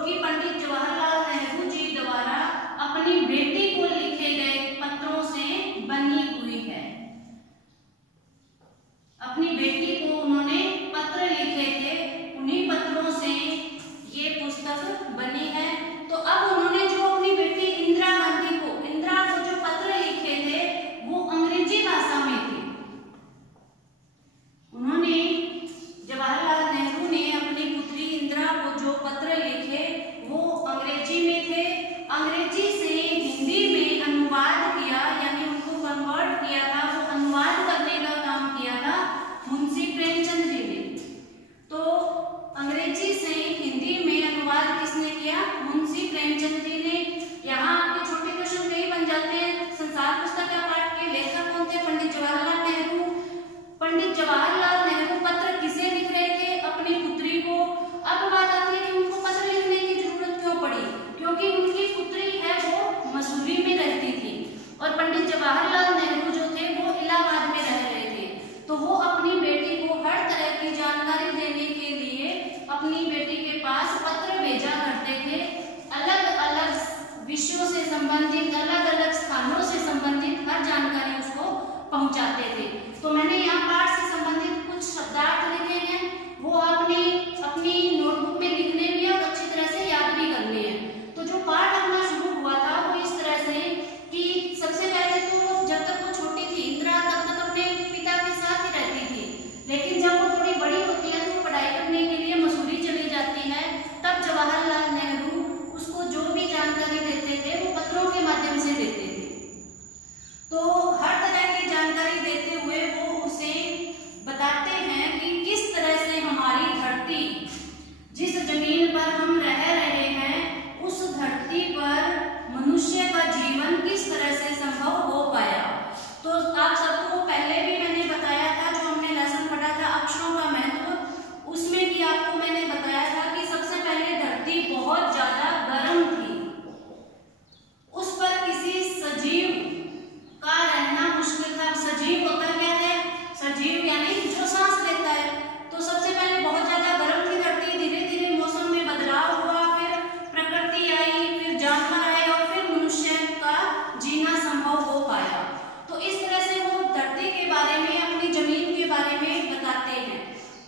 कि पंडित जवाहरलाल नेहरू जी द्वारा अपनी बेटी को लिखे गए पत्रों से बनी हुई है। अपनी बेटी को उन्होंने पत्र लिखे थे, उन्हीं पत्रों से ये पुस्तक बनी है। तो अब उन्होंने जो अपनी बेटी इंदिरा को जो पत्र लिखे थे वो अंग्रेजी भाषा में थे। उन्होंने जवाहरलाल नेहरू ने अपनी पुत्री इंदिरा को जो पत्र लिखे वो अंग्रेजी में थे। अंग्रेजी से हिंदी में अनुवाद किया, यानी उनको कन्वर्ट किया था, वो अनुवाद करने का काम किया था मुंशी प्रेमचंद जी ने। तो अंग्रेजी से हिंदी में अनुवाद किसने किया? मुंशी प्रेमचंद जी ने। यहाँ आपके छोटे क्वेश्चन कई बन जाते हैं। संसार पुस्तक का पाठ के लेखक कौन थे? पंडित जवाहरलाल नेहरू। पंडित जवाहरलाल नेहरू पत्र किसे लिख रहे थे? अपनी पुत्री को। अब बात आती है कि उनको पत्र लिखने की जरूरत क्यों पड़ी? क्योंकि उनकी पुत्री है वो मसूरी में रहती थी और पंडित जवाहरलाल नेहरू जो थे वो इलाहाबाद में रह रहे थे। तो वो अपनी बेटी को हर तरह की जानकारी देने के लिए अपनी बेटी के पास पत्र भेजा करते थे। अलग अलग विषयों से संबंधित, अलग अलग स्थानों से संबंधित हर जानकारी उसको पहुंचाते थे। तो मैंने यहाँ पाठ से संबंधित कुछ शब्दार्थ लिखे हैं, वो आपने अपनी नोटबुक में लिखने भी और अच्छी तरह से याद भी करने हैं। तो जो पाठ अपना शुरू हुआ था वो इस तरह से कि सबसे पहले तो जब तक वो छोटी थी इंदिरा तब तक अपने पिता के साथ ही रहती थी, लेकिन जब वो थोड़ी बड़ी होती है तो पढ़ाई करने के लिए मसूरी चली जाती है। तब जवाहरलाल नेहरू उसको जो भी जानकारी देते थे वो पत्रों के माध्यम से देते थे। तो हर तरह की जानकारी देते हुए वो उसे बताते हैं कि किस तरह से हमारी धरती, जिस जमीन पर हम रह रहे हैं, उस धरती पर मनुष्य का जीवन किस तरह से संभव हो पाया। तो आप सबको पहले भी मैंने बताया था, जो हमने लेसन पढ़ा था अक्षरों का महत्व, उसमें भी आपको मैंने बताया था कि सबसे पहले धरती बहुत ज्यादा गर्म थी, उस पर किसी सजीव का रहना मुश्किल था। सजीव होता क्या है? सजीव यानी जो सांस लेता है। तो सबसे पहले बहुत ज्यादा गर्म थी धरती, धीरे धीरे मौसम में बदलाव हुआ, फिर प्रकृति आई, फिर जानवर आए और फिर मनुष्य का जीना संभव हो पाया। तो इस तरह से वो धरती के बारे में, अपनी जमीन के बारे में बताते हैं।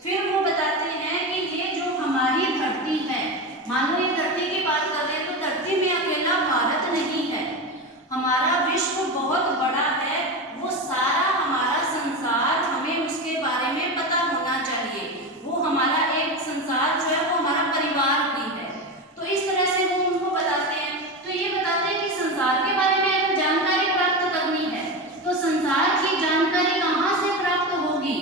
फिर वो बताते हैं कि ये जो हमारी धरती है, मान लो ये धरती की बात कर रहे हैं तो धरती में अकेला भारत नहीं है, हमारा विश्व बहुत बड़ा है। वो सारा हमारा संसार, हमें उसके बारे में पता होना चाहिए। वो हमारा एक संसार जो है वो हमारा परिवार भी है। तो इस तरह से वो उनको बताते हैं। तो ये बताते हैं कि संसार के बारे में अगर जानकारी प्राप्त करनी है तो संसार की जानकारी कहाँ से प्राप्त होगी?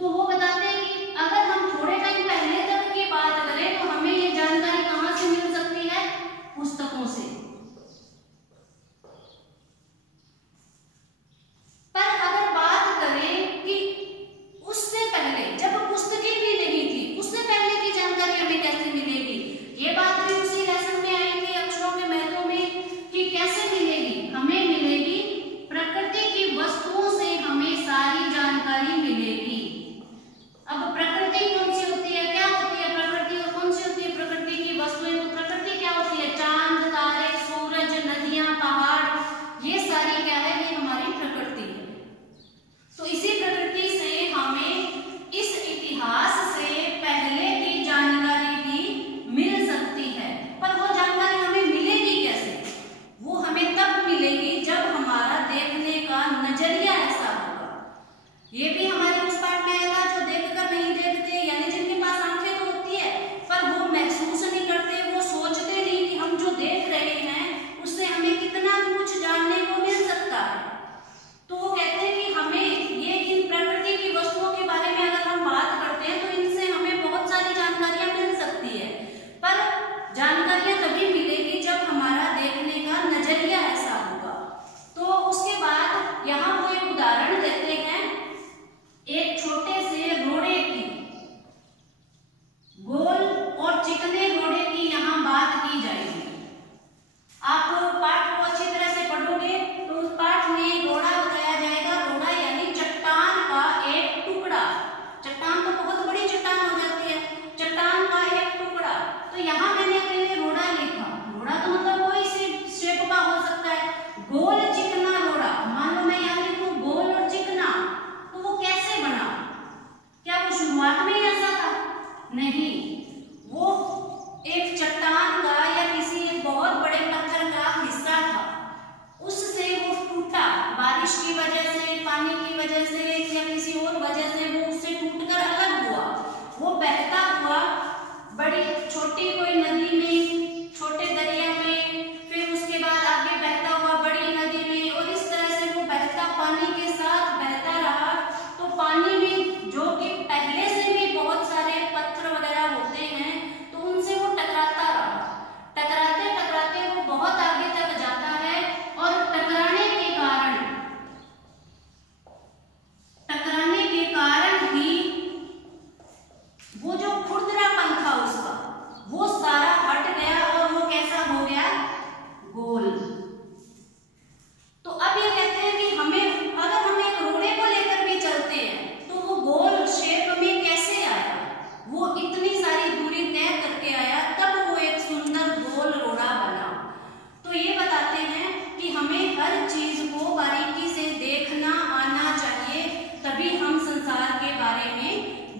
तो वो बताते हैं कि अगर हम थोड़े टाइम पहले तक की बात करें तो हमें ये जानकारी कहाँ से मिल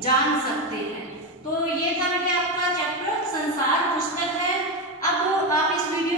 जान सकते हैं। तो ये था बेटे आपका चैप्टर संसार पुस्तक है। अब आप इस वीडियो